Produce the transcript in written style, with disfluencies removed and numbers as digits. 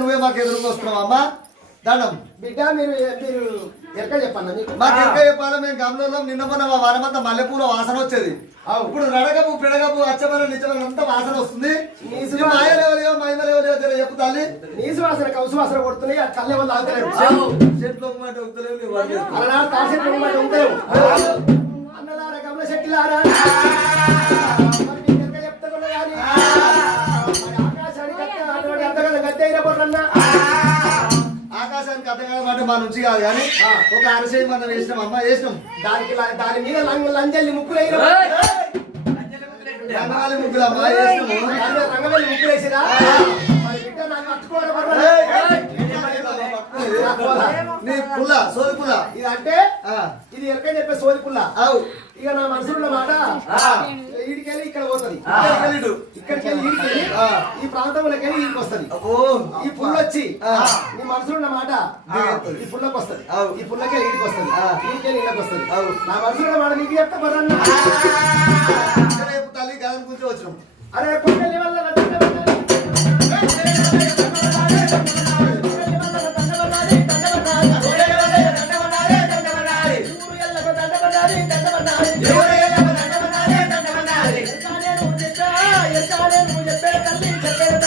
నువ్వే మాకు ఎదురుకు వస్తున్నావు అమ్మా దండం బిడ్డ మీరు ఎక్కడ చెప్పన్నా మాకు ఎక్క చెప్పాలి మేము గమనంలో నిన్న మొన్న మా వనమంతా మల్లెపూల వాసన వచ్చేది ఇప్పుడు రడగపు పిడగపు అచ్చమల నిజమల అంతా వాసన వస్తుంది మాయలేవలేవో మైమలేవలేవో జర చెప్పుతాలి నీసు వాసన కౌసు వాసన కొడుతున్నాయి ఆ కళ్ళ వల్ల ఆగలేరు చెట్లు మాట ఉత్తలేవు అలనాడు తాసెట్లు మాట ఉంటాయి అన్నలారా కమల చెట్టులారా చెప్తా కూడా కానీ ఆకాశానికి గద్దె అయిన పొరన్నా ఆకాశానికి అర్థం మా నుంచి కాదు కానీ ఒక అరసేది మనం వేసినాం అమ్మ వేసినాం దాని మీద లంజల్లి ముక్కులు రంగాలి ముగ్గులు అమ్మ వేసినాము రంగవల్లి ముక్కులు వేసిరా నీ పుల్ల సోది పుల్ల ఇది అంటే ఇది ఎరక చెప్పే సోది పుల్ల ఇక నా మనసులో మాట ఈడికెళ్ళి ఇక్కడ పోతుంది ఇక్కడికి వెళ్ళి ఈడికెళ్ళి ఈ ప్రాంతంలోకి వెళ్ళి ఈడికి వస్తుంది ఈ పుల్ల వచ్చి నీ మనసులో ఉన్న మాట ఈ పుల్లకి వస్తుంది ఈ పుల్లకి ఈడికి వస్తుంది ఈడికెళ్ళి ఈడకి వస్తుంది నా మనసులో మాట నీకు చెప్తా బరన్నా తల్లి గాలం కూర్చో వచ్చినాం అరే పుల్లెల్లి వల్ల